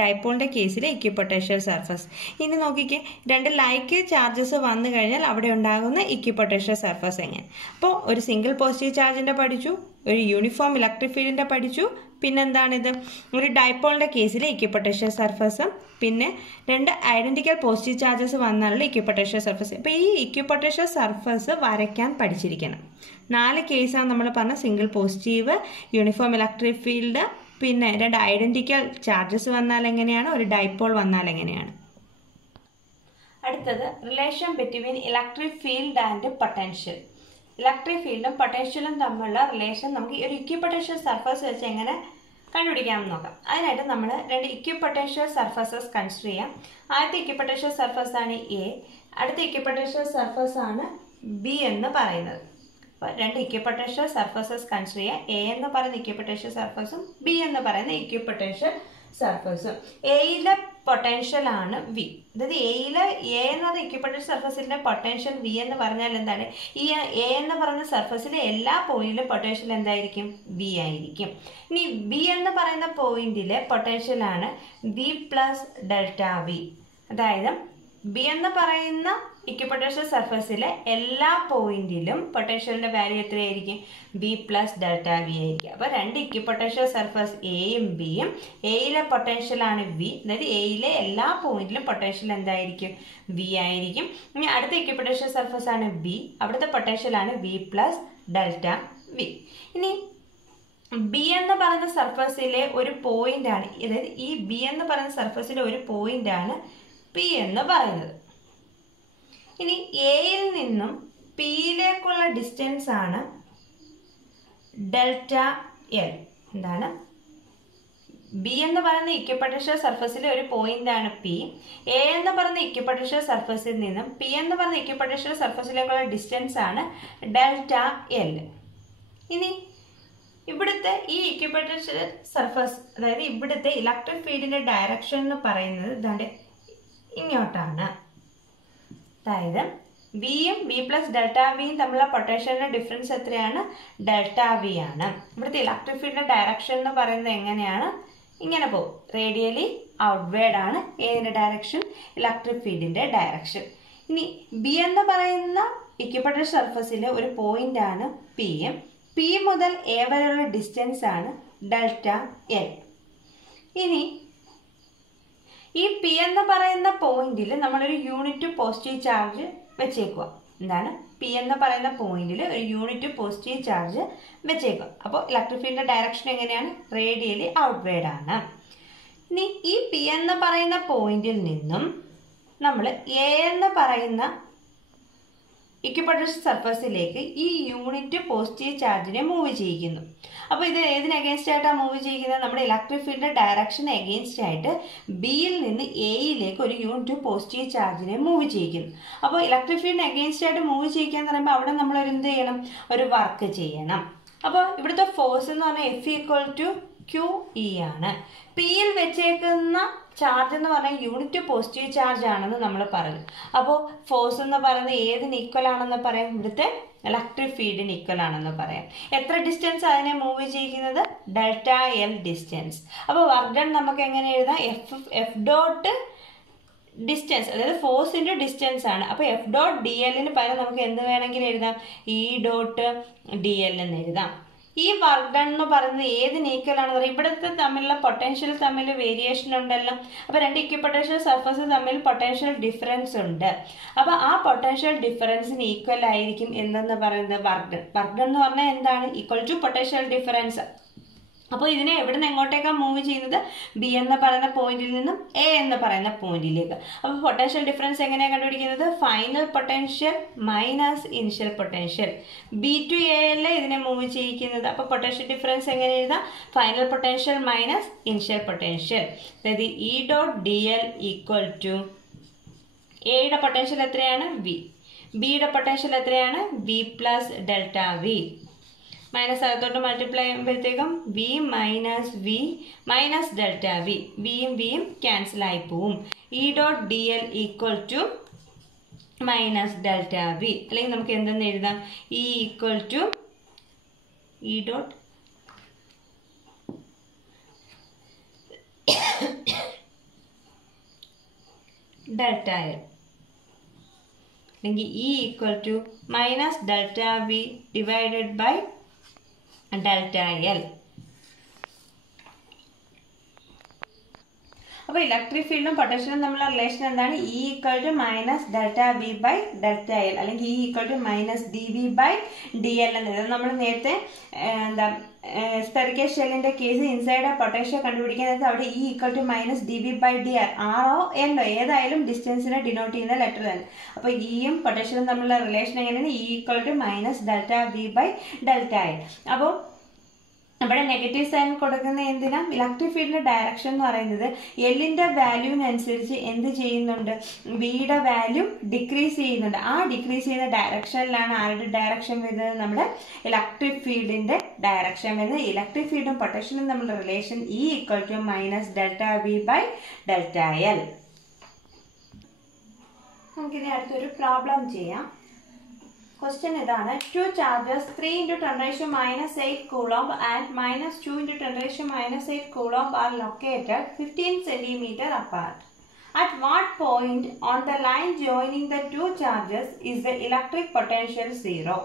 ഡൈപോളിന്റെ കേസിൽ ഇക്വിപൊട്ടൻഷ്യൽ സർഫസ്. ഇനി നോക്കിക്കേ, 2 ലൈക്ക് ചാർജസ് വന്നു കഴിഞ്ഞാൽ അവിടെ ഉണ്ടാകുന്ന ഇക്വിപൊട്ടൻഷ്യൽ സർഫസ് എങ്ങനെ? അപ്പോൾ ഒരു സിംഗിൾ പോസിറ്റീവ് ചാർജിന്റെ പഠിച്ചു, ഒരു യൂണിഫോം ഇലക്ട്രിക് ഫീൽഡിന്റെ പഠിച്ചു, പിന്നെന്താണിത്? ഒരു ഡൈപോളിൻ്റെ കേസിൽ ഇക്വിപൊട്ടൻഷ്യൽ സർഫസും പിന്നെ 2 ഐഡന്റിക്കൽ പോസിറ്റീവ് ചാർജസ് വന്നാലുള്ള ഇക്വിപൊട്ടൻഷ്യൽ സർഫസ്. അപ്പോൾ ഈ ഇക്വിപൊട്ടൻഷ്യൽ സർഫസ് വരയ്ക്കാൻ പഠിച്ചിരിക്കണം. 4 കേസാണ് നമ്മൾ പറഞ്ഞ: single positive, uniform electric field, പിന്നെ 2 ഐഡന്റിക്കൽ ചാർജസ് വന്നാൽ എങ്ങനെയാണ്, ഒരു ഡൈപോൾ വന്നാൽ എങ്ങനെയാണ്. അടുത്തത് relation between electric field and potential. Electric ഫീൽഡും പൊട്ടൻഷ്യലും തമ്മിലുള്ള റിലേഷൻ നമുക്ക് ഈ ഒരു ഇക്വിപൊട്ടൻഷ്യൽ സർഫസ് വെച്ച് എങ്ങനെ കണ്ടുപിടിക്കാമെന്ന് നോക്കാം. അതിനായിട്ട് നമ്മൾ 2 ഇക്വിപൊട്ടൻഷ്യൽ സർഫസസ് കൺസിഡർ ചെയ്യാം. ആദ്യത്തെ ഇക്വിപൊട്ടൻഷ്യൽ സർഫസ് ആണ് എ, അടുത്ത ഇക്വിപൊട്ടൻഷ്യൽ സർഫസ് ആണ് ബി എന്ന് പറയുന്നത്. അപ്പോൾ 2 ഇക്വിപൊട്ടൻഷ്യൽ സർഫസസ് കൺസിഡർ ചെയ്യാം. എ എന്ന് പറയുന്ന ഇക്വിപൊട്ടൻഷ്യൽ സർഫസും ബി എന്ന് പറയുന്ന ഇക്വിപൊട്ടൻഷ്യൽ സർഫസും. എയിലെ പൊട്ടൻഷ്യൽ ആണ് വി. അതായത് എയിലെ എ എന്ന് പറയുന്ന ഇക്വിപൊട്ടൻഷ്യൽ സർഫസിന്റെ പൊട്ടൻഷ്യൽ വി എന്ന് പറഞ്ഞാൽ എന്താണ്? ഈ എ എന്ന് പറയുന്ന സർഫസിലെ എല്ലാ പോയിന്റിലും പൊട്ടൻഷ്യൽ എന്തായിരിക്കും? വി ആയിരിക്കും. ഇനി ബി എന്ന് പറയുന്ന പോയിന്റിലെ പൊട്ടൻഷ്യൽ ആണ് വി പ്ലസ് ഡെൽറ്റ വി. അതായത് ബി എന്ന് പറയുന്ന ഇക്വിപൊട്ടൻഷ്യൽ സർഫസിലെ എല്ലാ പോയിന്റിലും പൊട്ടൻഷ്യലിന്റെ വാല്യൂ എത്രയായിരിക്കും? വി പ്ലസ് ഡെൽറ്റ വി ആയിരിക്കും. അപ്പോൾ 2 ഇക്വിപൊട്ടൻഷ്യൽ സർഫസ് എയും ബിയും, എയിലെ പൊട്ടൻഷ്യൽ ആണ് വി, അതായത് എയിലെ എല്ലാ പോയിന്റിലും പൊട്ടൻഷ്യൽ എന്തായിരിക്കും? വി ആയിരിക്കും. ഇനി അടുത്ത ഇക്വിപൊട്ടൻഷ്യൽ സർഫസ് ആണ് ബി, അവിടുത്തെ പൊട്ടൻഷ്യൽ ആണ് വി പ്ലസ് ഡെൽറ്റ വി. ഇനി ബി എന്ന് പറയുന്ന സർഫസിലെ ഒരു പോയിന്റ് ആണ്, അതായത് ഈ ബി എന്ന് പറയുന്ന സർഫസിലെ ഒരു പോയിന്റ് ആണ് പി എന്ന് പറയുന്നത്. ഇനി എയിൽ നിന്നും പിയിലേക്കുള്ള ഡിസ്റ്റൻസ് ആണ് ഡെൽറ്റ എൽ. എന്താണ്? ബി എന്ന് പറയുന്ന ഇക്വിപൊട്ടൻഷ്യൽ സർഫസിലെ ഒരു പോയിന്റ് ആണ് പി. എ എന്ന് പറയുന്ന ഇക്വിപൊട്ടൻഷ്യൽ സർഫസിൽ നിന്നും പി എന്ന് പറയുന്ന ഇക്വിപൊട്ടൻഷ്യൽ സർഫസിലേക്കുള്ള ഡിസ്റ്റൻസ് ആണ് ഡെൽറ്റ എൽ. ഇനി ഇവിടുത്തെ ഈ ഇക്വിപൊട്ടൻഷ്യൽ സർഫസ്, അതായത് ഇവിടുത്തെ ഇലക്ട്രിക് ഫീൽഡിന്റെ ഡയറക്ഷൻ എന്ന് പറയുന്നത് ഇതാണ്ട് ഇങ്ങോട്ടാണ്. അതായത് വിയും വി പ്ലസ് ഡെൽറ്റ വിയും തമ്മിലുള്ള പൊട്ടൻഷ്യലിന്റെ ഡിഫറൻസ് എത്രയാണ്? ഡെൽറ്റ വി ആണ്. ഇവിടുത്തെ ഇലക്ട്രിക് ഫീൽഡിന്റെ ഡയറക്ഷൻ എന്ന് പറയുന്നത് എങ്ങനെയാണ്? ഇങ്ങനെ പോകും, റേഡിയലി ഔട്ട്വേർഡ് ആണ് ഏതിന്റെ ഡയറക്ഷൻ? ഇലക്ട്രിക് ഫീൽഡിന്റെ ഡയറക്ഷൻ. ഇനി ബി എന്ന് പറയുന്ന ഇക്വിപൊട്ടൻഷ്യൽ സർഫസിലെ ഒരു പോയിന്റ് ആണ് പി. പി മുതൽ എ വരെയുള്ള ഡിസ്റ്റൻസ് ആണ് ഡെൽറ്റ എൽ. ഇനി ഈ പി എന്ന് പറയുന്ന പോയിന്റിൽ നമ്മളൊരു യൂണിറ്റ് പോസിറ്റീവ് ചാർജ് വെച്ചേക്കുക. എന്താണ്? പി എന്ന് പറയുന്ന പോയിന്റിൽ ഒരു യൂണിറ്റ് പോസിറ്റീവ് ചാർജ് വെച്ചേക്കുക. അപ്പോൾ ഇലക്ട്രിക് ഫീൽഡിന്റെ ഡയറക്ഷൻ എങ്ങനെയാണ്? റേഡിയലി ഔട്ട്വേർഡ് ആണ്. ഇനി ഈ പി എന്ന് പറയുന്ന പോയിന്റിൽ നിന്നും നമ്മൾ എ എന്ന് പറയുന്ന ഇക്വിപൊട്ടൻഷ്യൽ സർഫസിലേക്ക് ഈ യൂണിറ്റ് പോസിറ്റീവ് ചാർജിനെ മൂവ് ചെയ്യിക്കുന്നു. അപ്പോൾ ഇത് ഏതിന് അഗേൻസ്റ്റ് ആയിട്ടാണ് മൂവ് ചെയ്യുന്നത്? നമ്മുടെ ഇലക്ട്രിക് ഫീൽഡിന്റെ ഡയറക്ഷൻ അഗേൻസ്റ്റ് ആയിട്ട് ബിയിൽ നിന്ന് എയിലേക്ക് ഒരു യൂണിറ്റ് പോസിറ്റീവ് ചാർജിനെ മൂവ് ചെയ്യിക്കുന്നു. അപ്പോൾ ഇലക്ട്രിക് ഫീൽഡിന് അഗേൻസ്റ്റ് ആയിട്ട് മൂവ് ചെയ്യിക്കുക എന്ന് പറയുമ്പോൾ അവിടെ നമ്മൾ എന്ത് ചെയ്യണം? ഒരു വർക്ക് ചെയ്യണം. അപ്പോൾ ഇവിടുത്തെ ഫോഴ്സ് എന്ന് പറഞ്ഞാൽ F ഈക്വൽ ടു QE ആണ്. പിയിൽ വെച്ചേക്കുന്ന ചാർജ് എന്ന് പറഞ്ഞാൽ യൂണിറ്റ് പോസിറ്റീവ് ചാർജ് ആണെന്ന് നമ്മൾ പറഞ്ഞു. അപ്പോൾ ഫോഴ്സ് എന്ന് പറയുന്നത് ഏതിന് ഈക്വൽ ആണെന്ന് പറയാം? ഇവിടുത്തെ ഇലക്ട്രിക് ഫീൽഡിന് ഈക്വൽ ആണെന്ന് പറയാം. എത്ര ഡിസ്റ്റൻസ് അതിനെ മൂവ് ചെയ്യുന്നത്? Delta L distance. അപ്പോൾ വർക്ക് ഡൺ നമുക്ക് എങ്ങനെ എഴുതാം? എഫ് ഡോട്ട് ഡിസ്റ്റൻസ്, അതായത് ഫോഴ്സ് ഇൻറ്റു ഡിസ്റ്റൻസ് ആണ്. അപ്പോൾ എഫ് ഡോട്ട് ഡി എല്ലിന് പകരം നമുക്ക് എന്ത് വേണമെങ്കിലും എഴുതാം? ഇ ഡോട്ട് ഡി എൽ എന്ന് എഴുതാം. ഈ വർക്ക് ഡൺ എന്ന് പറയുന്നത് ഏതിന് ഈക്വൽ ആണെന്ന് പറയാം? ഇവിടുത്തെ തമ്മിലുള്ള പൊട്ടൻഷ്യൽ തമ്മിൽ വേരിയേഷൻ ഉണ്ടല്ലോ. അപ്പോൾ 2 ഇക്വിപൊട്ടൻഷ്യൽ സർഫസ് തമ്മിൽ പൊട്ടൻഷ്യൽ ഡിഫറൻസ് ഉണ്ട്. അപ്പോൾ ആ പൊട്ടൻഷ്യൽ ഡിഫറൻസിന് ഈക്വൽ ആയിരിക്കും എന്തെന്ന് പറയുന്നത്? Work done. വർക്ക് ഡൺ എന്ന് പറഞ്ഞാൽ എന്താണ്? Equal to potential difference. അപ്പോൾ ഇതിനെ എവിടെ നിന്ന് എങ്ങോട്ടേക്കാണ് മൂവ് ചെയ്യുന്നത്? ബി എന്ന് പറയുന്ന പോയിന്റിൽ നിന്നും എ എന്ന് പറയുന്ന പോയിന്റിലേക്ക്. അപ്പോൾ പൊട്ടൻഷ്യൽ ഡിഫറൻസ് എങ്ങനെയാണ് കണ്ടുപിടിക്കുന്നത്? Final potential minus initial potential. B to A അല്ലേ ഇതിനെ മൂവ് ചെയ്യിക്കുന്നത്. അപ്പോൾ പൊട്ടൻഷ്യൽ ഡിഫറൻസ് എങ്ങനെ എഴുതാം? Final potential minus initial potential. അതായത് E dot D L equal to എയുടെ പൊട്ടൻഷ്യൽ എത്രയാണ്? വി. ബിയുടെ പൊട്ടൻഷ്യൽ എത്രയാണ്? V plus delta V. Minus അകത്തോട്ട് മൾട്ടിപ്ലൈ ചെയ്യുമ്പോഴത്തേക്കും വി മൈനസ് ഡെൽറ്റ വി. വിയും വിയും ക്യാൻസൽ ആയി പോവും. E dot D L equal to minus delta V. അല്ലെങ്കിൽ നമുക്ക് എന്തെന്ന് എഴുതാം? E equal to E dot delta L, അല്ലെങ്കിൽ E equal to minus delta V divided by delta L. അപ്പോൾ ഇലക്ട്രിക് ഫീൽഡും പൊട്ടൻഷ്യലും തമ്മിലുള്ള റിലേഷൻ എന്താണ്? E = -ΔV/ΔL അല്ലെങ്കിൽ E = -dV/dL എന്നത്. നമ്മൾ നേരത്തെ സ്പെറിക്കൽ ഷെല്ലിന്റെ കേസ് ഇൻസൈഡ് പൊട്ടൻഷ്യൽ കണ്ടുപിടിക്കാൻ അവിടെ E = -dV/dr ആറോ എല്ലോ ഏതായാലും ഡിസ്റ്റൻസിനെ ഡിനോട്ട് ചെയ്യുന്ന ലെറ്റർ തന്നെ. അപ്പോൾ ഇയും പൊട്ടൻഷ്യലും തമ്മിലുള്ള റിലേഷൻ എങ്ങനെയാണ്? E = -ΔV/ΔL. അപ്പോൾ ഇവിടെ നെഗറ്റീവ് സൈൻ കൊടുക്കുന്ന എന്തിനാ? ഇലക്ട്രിക് ഫീൽഡിന്റെ ഡയറക്ഷൻ എന്ന് പറയുന്നത് എല്ലിന്റെ വാല്യൂവിനനുസരിച്ച് എന്ത് ചെയ്യുന്നുണ്ട്? വിയുടെ വാല്യൂ ഡിക്രീസ് ചെയ്യുന്നുണ്ട്. ആ ഡിക്രീസ് ചെയ്യുന്ന ഡയറക്ഷനിലാണ് ആരുടെ ഡയറക്ഷൻ വരുന്നത്? നമ്മുടെ ഇലക്ട്രിക് ഫീൽഡിന്റെ ഡയറക്ഷൻ വരുന്നത്. ഇലക്ട്രിക് ഫീൽഡും പൊട്ടൻഷ്യലും തമ്മിലുള്ള റിലേഷൻ E = -ΔV/ΔL. നമുക്കിനി അടുത്തൊരു പ്രോബ്ലം ചെയ്യാം. Question ഇതാണ്. 2 charges 3 × 10⁻⁸ coulomb and -2 × 10⁻⁸ coulomb are located 15 cm apart. At what point on the line joining the two charges is the electric potential 0?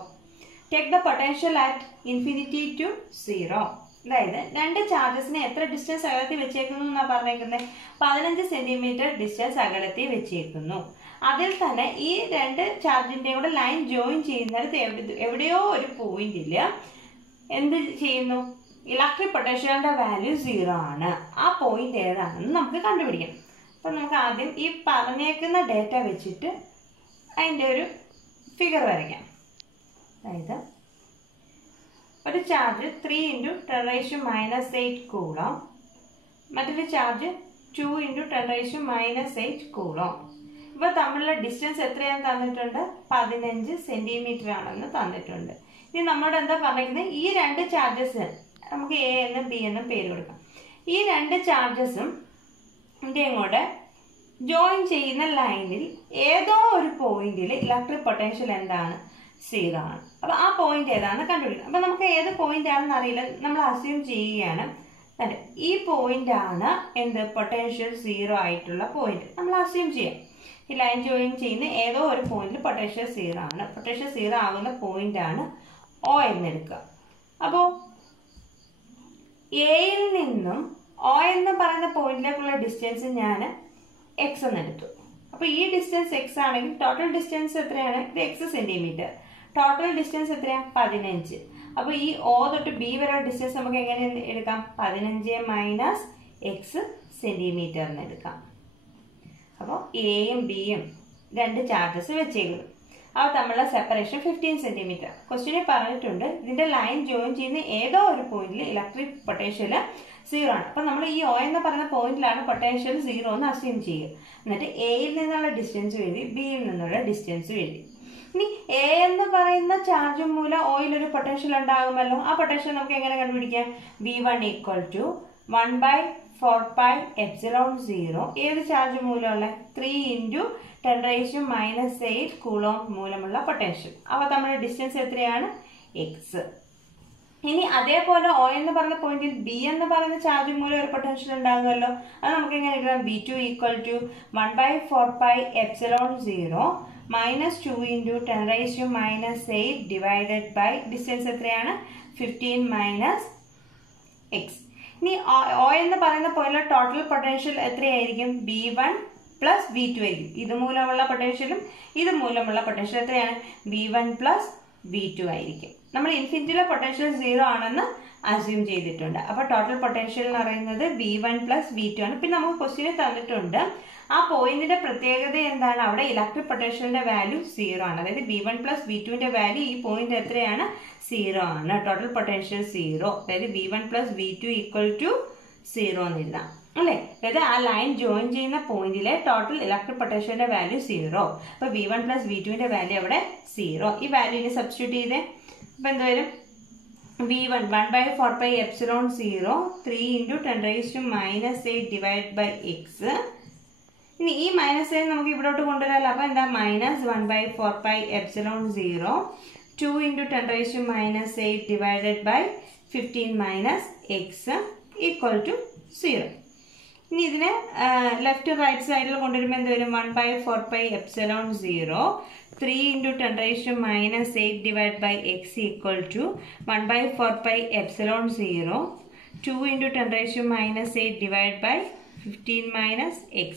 Take the potential at infinity to 0. അതായത് രണ്ട് ചാർജസിനെ എത്ര distance അകലത്തിൽ വെച്ചേക്കുന്നു എന്നാണ് പറഞ്ഞേക്കുന്നത്? 15 centimetre distance അകലത്തിൽ വെച്ചേക്കുന്നു. അതിൽ തന്നെ ഈ രണ്ട് ചാർജിന്റെ കൂടെ ലൈൻ ജോയിൻ ചെയ്യുന്നിടത്ത് എവിടെയോ ഒരു പോയിന്റിൽ എന്ത് ചെയ്യുന്നു? ഇലക്ട്രിക് പൊട്ടൻഷ്യലിന്റെ വാല്യൂ 0 ആണ്. ആ പോയിന്റ് ഏതാണെന്ന് നമുക്ക് കണ്ടുപിടിക്കാം. അപ്പൊ നമുക്ക് ആദ്യം ഈ പറഞ്ഞേക്കുന്ന ഡേറ്റ വെച്ചിട്ട് അതിന്റെ ഒരു ഫിഗർ വരയ്ക്കാം. അതായത് ഒരു ചാർജ് 3 × 10⁻⁸ കൂളോം, മറ്റൊരു ചാർജ് 2 × 10⁻⁸ കൂളോം. ഇവ തമ്മിലുള്ള ഡിസ്റ്റൻസ് എത്രയാണെന്ന് തന്നിട്ടുണ്ട്? 15 സെന്റിമീറ്റർ ആണെന്ന് തന്നിട്ടുണ്ട്. ഇനി നമ്മളോട് എന്താ പറഞ്ഞിരിക്കുന്നത്? ഈ രണ്ട് ചാർജസ് നമുക്ക് എ എന്നും ബി എന്നും പേര് കൊടുക്കാം. ഈ രണ്ട് ചാർജസും കൂടെ ജോയിൻ ചെയ്യുന്ന ലൈനിൽ ഏതോ ഒരു പോയിന്റിൽ ഇലക്ട്രിക് പൊട്ടൻഷ്യൽ എന്താണ്? 0 ആണ്. അപ്പൊ ആ പോയിന്റ് ഏതാണെന്ന് കണ്ടുപിടിക്കണം. അപ്പൊ നമുക്ക് ഏത് പോയിന്റ് ആണെന്ന് അറിയില്ല, നമ്മൾ അസ്യൂം ചെയ്യുകയാണ്. ഈ പോയിന്റ് ആണ് എന്ത്? പൊട്ടൻഷ്യൽ 0 ആയിട്ടുള്ള പോയിന്റ് നമ്മൾ അസ്യൂം ചെയ്യാം. ഈ ലൈൻ ജോയിൻ ചെയ്യുന്ന ഏതോ ഒരു പോയിന്റിൽ പൊട്ടൻഷ്യൽ 0 ആണ്. പൊട്ടൻഷ്യൽ 0 ആകുന്ന പോയിന്റ് ആണ് O എന്നെടുക്കുക. അപ്പോൾ എയിൽ നിന്നും O എന്ന് പറയുന്ന പോയിന്റിലേക്കുള്ള ഡിസ്റ്റൻസ് ഞാൻ x എന്നെടുത്തു. അപ്പൊ ഈ ഡിസ്റ്റൻസ് x ആണെങ്കിൽ ടോട്ടൽ ഡിസ്റ്റൻസ് എത്രയാണ്? ഇത് x സെന്റിമീറ്റർ. ടോട്ടൽ ഡിസ്റ്റൻസ് എത്രയാണ്? 15. അപ്പൊ ഈ O തൊട്ട് B വരെ ഡിസ്റ്റൻസ് നമുക്ക് എങ്ങനെ എടുക്കാം? 15 - x സെന്റിമീറ്റർ എന്ന് എടുക്കാം. അപ്പോൾ എയും ബിയും രണ്ട് ചാർജസ് വെച്ചേക്കുന്നു. അവ തമ്മിലുള്ള സെപ്പറേഷൻ 15 സെന്റിമീറ്റർ. ക്വസ്റ്റ്യനിൽ പറഞ്ഞിട്ടുണ്ട് ഇതിന്റെ ലൈൻ ജോയിൻ ചെയ്യുന്ന ഏതോ ഒരു പോയിന്റിൽ ഇലക്ട്രിക് പൊട്ടൻഷ്യൽ 0 ആണ്. അപ്പൊ നമ്മൾ ഈ O എന്ന് പറയുന്ന പോയിന്റിലാണ് പൊട്ടൻഷ്യൽ 0 എന്ന് അസ്യൂം ചെയ്യുക. എന്നിട്ട് എയിൽ നിന്നുള്ള ഡിസ്റ്റൻസ് എഴുതി, ബിയിൽ നിന്നുള്ള ഡിസ്റ്റൻസ് എഴുതി. ഇനി എ എന്ന് പറയുന്ന ചാർജ് മൂലം ഓയിൽ ഒരു പൊട്ടൻഷ്യൽ ഉണ്ടാകുമല്ലോ. ആ പൊട്ടൻഷ്യൽ നമുക്ക് എങ്ങനെ കണ്ടുപിടിക്കാം? V1 = 1/4πε0. ഏത് ചാർജ് മൂലമുള്ള? 3 × 10⁻⁸ കൂളോം മൂലമുള്ള പൊട്ടൻഷ്യൽ. അവ തമ്മിലുള്ള ഡിസ്റ്റൻസ് എത്രയാണ്? x. ഇനി അതേപോലെ O എന്ന് പറയുന്ന പോയിന്റിൽ ബി എന്ന് പറയുന്ന ചാർജ് മൂലം ഒരു പൊട്ടൻഷ്യൽ ഉണ്ടാകുമല്ലോ. അത് നമുക്ക് എങ്ങനെ എഴുതാം? V2 = 1/4πε0 - 2 × 10⁻⁸ ഡിവൈഡഡ് ബൈ ഡിസ്റ്റൻസ് എത്രയാണ്? 15 - x. ഇനി O എന്ന് പറയുന്ന പോയിന്റിലെ ടോട്ടൽ പൊട്ടൻഷ്യൽ എത്രയായിരിക്കും? V1 + V2 ആയിരിക്കും. ഇത് മൂലമുള്ള പൊട്ടൻഷ്യലും ഇത് മൂലമുള്ള പൊട്ടൻഷ്യൽ എത്രയാണ്? V1 + V2 ആയിരിക്കും. നമ്മൾ ഇൻഫിനിറ്റിയിലെ പൊട്ടൻഷ്യൽ 0 ആണെന്ന് അസ്യൂം ചെയ്തിട്ടുണ്ട്. അപ്പൊ ടോട്ടൽ പൊട്ടൻഷ്യൽ എന്ന് പറയുന്നത് V1 + V2 ആണ്. പിന്നെ നമുക്ക് ക്വസ്റ്റ്യൻ തന്നിട്ടുണ്ട് ആ പോയിന്റിന്റെ പ്രത്യേകത എന്താണ്? അവിടെ ഇലക്ട്രിക് പൊട്ടൻഷ്യലിന്റെ വാല്യൂ 0 ആണ്. അതായത് V1 + V2ന്റെ വാല്യൂ ഈ പോയിന്റ് എത്രയാണ്? 0 ആണ്. Total potential 0. അതായത് V1 + V2 = 0 എന്ന് എഴുതാം അല്ലെ. അതായത് ആ ലൈൻ ജോയിൻ ചെയ്യുന്ന പോയിന്റിലെ ടോട്ടൽ ഇലക്ട്രിക് പൊട്ടൻഷ്യലിന്റെ വാല്യൂ 0. അപ്പൊ V1 + V2ന്റെ വാല്യൂ അവിടെ 0. ഈ വാല്യൂവിനെ സബ്സ്റ്റിറ്റ്യൂട്ട് ചെയ്തേ. അപ്പൊ എന്ത് വരും? V1 1/4πε0 3 × 10⁻⁸ divide by x. ഇനി ഈ -a നമുക്ക് ഇവിടോട്ട് കൊണ്ടുവരാമല്ലോ. അപ്പൊ എന്താ? -1/4πε0 2 × 10⁻⁸ ഡിവൈഡഡ് ബൈ 15 - x = 0. ഇനി ഇതിനെ ലെഫ്റ്റ് റൈറ്റ് സൈഡിൽ കൊണ്ടുവരുമ്പോൾ എന്ത് വരും? 1/4πε0 3 × 10⁻⁸ divided by x equal to 1/4πε0 2 × 10⁻⁸ divided by 15 minus x.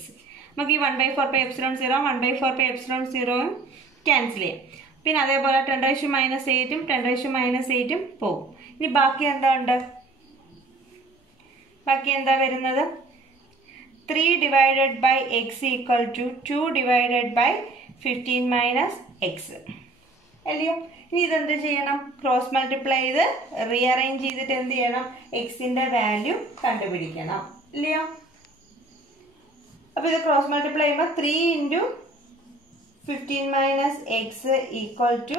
നമുക്ക് ഈ 1/4 pi epsilon 0 1/4 pi epsilon 0 cancel ചെയ്യാം. പിന്നെ അതേപോലെ 10⁻⁸ 10⁻⁸ പോകും. ഇനി ബാക്കി എന്താ ഉണ്ട്? ബാക്കി എന്താ വരുന്നത്? 3 divided by x equal to 2 divided by 15 minus x. അല്ലയോ? ഇനി ഇതെന്ത് ചെയ്യണം? ക്രോസ് മൾട്ടിപ്ലൈ ചെയ്ത് റീഅറേഞ്ച് ചെയ്തിട്ട് എന്ത് ചെയ്യണം? എക്സിന്റെ വാല്യൂ കണ്ടുപിടിക്കണം. ഇല്ലയോ? അപ്പൊ ഇത് ക്രോസ് മൾട്ടിപ്ലൈ ചെയ്യുമ്പോൾ 3 into 15 minus x equal to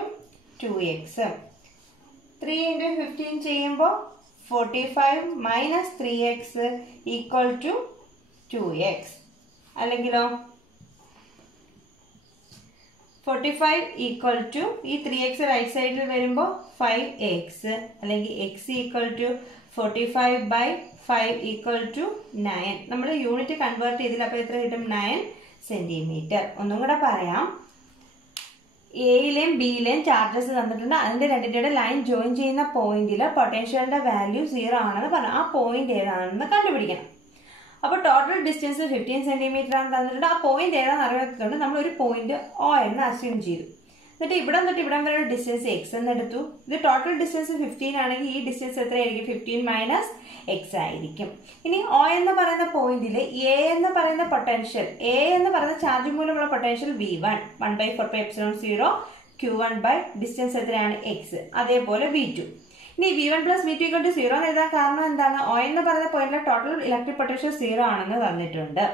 2x. 3 into 15 ചെയ്യുമ്പോൾ 45 minus 3x equal to 2x. അല്ലെങ്കിലോ 45 equal to ഈ 3x റൈറ്റ് സൈഡിൽ വരുമ്പോൾ 5x അല്ലെങ്കിൽ x equal to 45 by 5 equal to 9. നമ്മൾ യൂണിറ്റ് കൺവേർട്ട് ചെയ്തില്ല. അപ്പോൾ എത്ര കിട്ടും? 9 സെന്റിമീറ്റർ. ഒന്നും കൂടെ പറയാം. എയിലെയും ബിയിലെയും ചാർജസ് തന്നിട്ടുണ്ട്. അതിന്റെ രണ്ടിന്റെ ലൈൻ ജോയിൻ ചെയ്യുന്ന പോയിന്റിൽ പൊട്ടൻഷ്യലിന്റെ വാല്യൂ 0 ആണെന്ന് പറഞ്ഞു. ആ പോയിന്റ് ഏതാണെന്ന് കണ്ടുപിടിക്കണം. അപ്പോൾ ടോട്ടൽ ഡിസ്റ്റൻസ് 15 സെന്റിമീറ്റർ ആണ് തന്നിട്ടുണ്ട്. ആ പോയിന്റ് ഏതാണെന്ന് അറിയാത്തതുകൊണ്ട് നമ്മൾ ഒരു പോയിന്റ് O എന്ന് അസ്യൂം ചെയ്തു. എന്നിട്ട് ഇവിടെ തൊട്ട് ഇവിടം വരെ ഡിസ്റ്റൻസ് x എന്ന് എടുത്തു. ഇത് ടോട്ടൽ ഡിസ്റ്റൻസ് 15 ആണെങ്കിൽ ഈ ഡിസ്റ്റൻസ് എത്രയായിരിക്കും? 15 മൈനസ് x ആയിരിക്കും. ഇനി O എന്ന് പറയുന്ന പോയിന്റിൽ A എന്ന് പറയുന്ന പൊട്ടൻഷ്യൽ, A എന്ന് പറയുന്ന ചാർജ് മൂലമുള്ള potential V1 1/4 pi epsilon 0 Q1 by distance എത്രയാണ്? x. അതേപോലെ V2. ഇനി V1 plus V2 equal to 0 എന്ന് എഴുതാൻ കാരണം എന്താണ്? O എന്ന് പറയുന്ന പോയിന്റിലെ ടോട്ടൽ ഇലക്ട്രിക് പൊട്ടൻഷ്യൽ 0 ആണെന്ന് തന്നിട്ടുണ്ട്.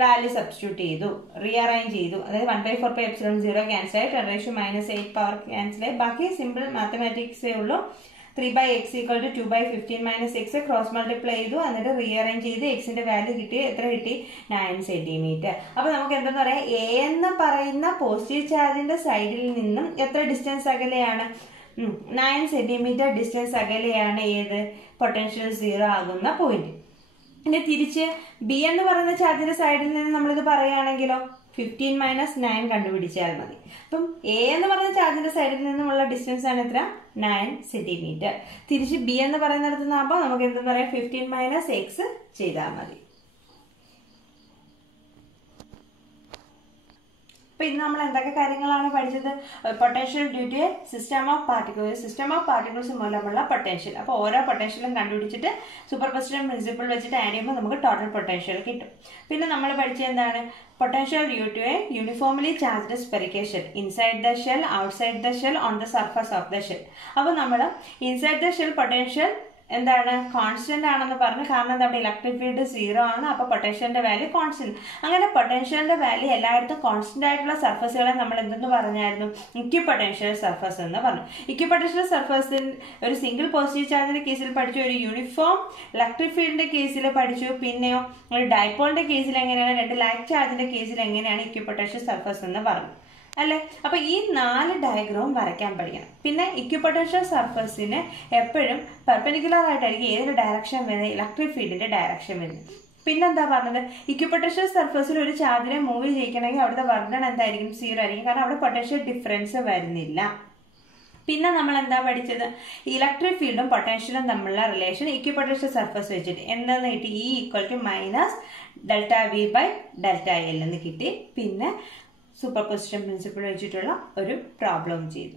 വാല്യൂ സബ്സ്റ്റിറ്റ്യൂട്ട് ചെയ്തു, റീഅറേഞ്ച് ചെയ്തു. അതായത് 1/4 pi epsilon 0 ക്യാൻസൽ ആയി, 10⁻⁸ പവർ ക്യാൻസൽ ആയി. ബാക്കി സിമ്പിൾ മാത്തമാറ്റിക്സേ ഉള്ളൂ. 3/x equal to 2/15 minus x cross multiply ചെയ്തു. എന്നിട്ട് റീഅറേഞ്ച് ചെയ്ത് എക്സിന്റെ വാല്യൂ കിട്ടി. എത്ര കിട്ടി? 9 സെന്റിമീറ്റർ. അപ്പൊ നമുക്ക് എന്തെന്ന് പറയാം? എ എന്ന് പറയുന്ന പോസിറ്റീവ് ചാർജിന്റെ സൈഡിൽ നിന്നും എത്ര ഡിസ്റ്റൻസ് അകലെയാണ്? 9 സെന്റിമീറ്റർ ഡിസ്റ്റൻസ് അകലെയാണ് ഏത്? പൊട്ടൻഷ്യൽ 0 ആകുന്ന പോയിന്റ്. ഇനി തിരിച്ച് ബി എന്ന് പറയുന്ന ചാർജിന്റെ സൈഡിൽ നിന്ന് നമ്മളിത് പറയുകയാണെങ്കിലോ 15 മൈനസ് 9 കണ്ടുപിടിച്ചാൽ മതി. അപ്പം എ എന്ന് പറയുന്ന ചാർജിന്റെ സൈഡിൽ നിന്നുമുള്ള ഡിസ്റ്റൻസ് ആണ് എത്ര? 9 സെന്റിമീറ്റർ. തിരിച്ച് ബി എന്ന് പറയുന്നിടത്ത് നിന്നാകുമ്പോൾ നമുക്ക് എന്തെന്ന് പറയാം? 15 മൈനസ് എക്സ് ചെയ്താൽ മതി. അപ്പൊ ഇന്ന് നമ്മൾ എന്തൊക്കെ കാര്യങ്ങളാണ് പഠിച്ചത്? Potential due to a system of particles മൂലമുള്ള പൊട്ടൻഷ്യൽ. അപ്പോൾ ഓരോ പൊട്ടൻഷ്യലും കണ്ടുപിടിച്ചിട്ട് സൂപ്പർപോസിഷൻ പ്രിൻസിപ്പിൾ വെച്ചിട്ട് ആഡ് ചെയ്യുമ്പോൾ നമുക്ക് ടോട്ടൽ പൊട്ടൻഷ്യൽ കിട്ടും. പിന്നെ നമ്മൾ പഠിച്ചത് എന്താണ്? Potential due to a uniformly charged spherical shell, inside the shell, outside the shell, on the surface of the shell. അപ്പോൾ നമ്മൾ ഇൻസൈഡ് ദ ഷെൽ പൊട്ടൻഷ്യൽ എന്താണ്? കോൺസ്റ്റന്റ് ആണെന്ന് പറഞ്ഞു. കാരണം എന്താ? അവിടെ ഇലക്ട്രിക് ഫീൽഡ് 0 ആണ്. അപ്പൊ പൊട്ടൻഷ്യലിന്റെ വാല്യൂ കോൺസ്റ്റന്റ്. അങ്ങനെ പൊട്ടൻഷ്യലിന്റെ വാല്യൂ എല്ലായിടത്തും കോൺസ്റ്റന്റ് ആയിട്ടുള്ള സർഫസുകളെ നമ്മൾ എന്തെന്ന് പറഞ്ഞായിരുന്നു? ഇക്വിപൊട്ടൻഷ്യൽ സർഫസ് എന്ന് പറഞ്ഞു. ഇക്വിപൊട്ടൻഷ്യൽ സർഫസിൽ ഒരു സിംഗിൾ പോസിറ്റീവ് ചാർജിന്റെ കേസിൽ പഠിച്ചു, ഒരു യൂണിഫോം ഇലക്ട്രിക് ഫീൽഡിന്റെ കേസിൽ പഠിച്ചു, പിന്നെയോ ഒരു ഡൈപോളിന്റെ കേസിൽ എങ്ങനെയാണ്, 2 ലൈക്ക് ചാർജിന്റെ കേസിൽ എങ്ങനെയാണ് ഇക്വിപൊട്ടൻഷ്യൽ സർഫസ് എന്ന് പറഞ്ഞു അല്ലേ? അപ്പൊ ഈ 4 ഡയഗ്രാം വരയ്ക്കാൻ പഠിക്കണം. പിന്നെ ഇക്വിപൊട്ടൻഷ്യൽ സർഫസിന് എപ്പോഴും പെർപെൻഡിക്കുലർ ആയിട്ടായിരിക്കും ഏതൊരു ഡയറക്ഷൻ വരുന്നത്? ഇലക്ട്രിക് ഫീൽഡിന്റെ ഡയറക്ഷൻ വരുന്നത്. പിന്നെന്താ പറഞ്ഞത്? ഇക്വിപൊട്ടൻഷ്യൽ സർഫസിൽ ഒരു ചാർജിനെ മൂവ് ചെയ്യിക്കണമെങ്കിൽ അവിടുത്തെ വർദ്ധന എന്തായിരിക്കും? 0 ആയിരിക്കും. കാരണം അവിടെ പൊട്ടൻഷ്യൽ ഡിഫറൻസ് വരുന്നില്ല. പിന്നെ നമ്മൾ എന്താ പഠിച്ചത്? ഇലക്ട്രിക് ഫീൽഡും പൊട്ടൻഷ്യലും തമ്മിലുള്ള റിലേഷൻ ഇക്വിപൊട്ടൻഷ്യൽ സർഫസ് വെച്ചിട്ട് എന്താന്ന് കിട്ടി? E equal to minus ∆V/∆L എന്ന് കിട്ടി. പിന്നെ സൂപ്പർപോസിഷൻ പ്രിൻസിപ്പിൾ വെച്ചിട്ടുള്ള ഒരു പ്രോബ്ലം ചെയ്തു.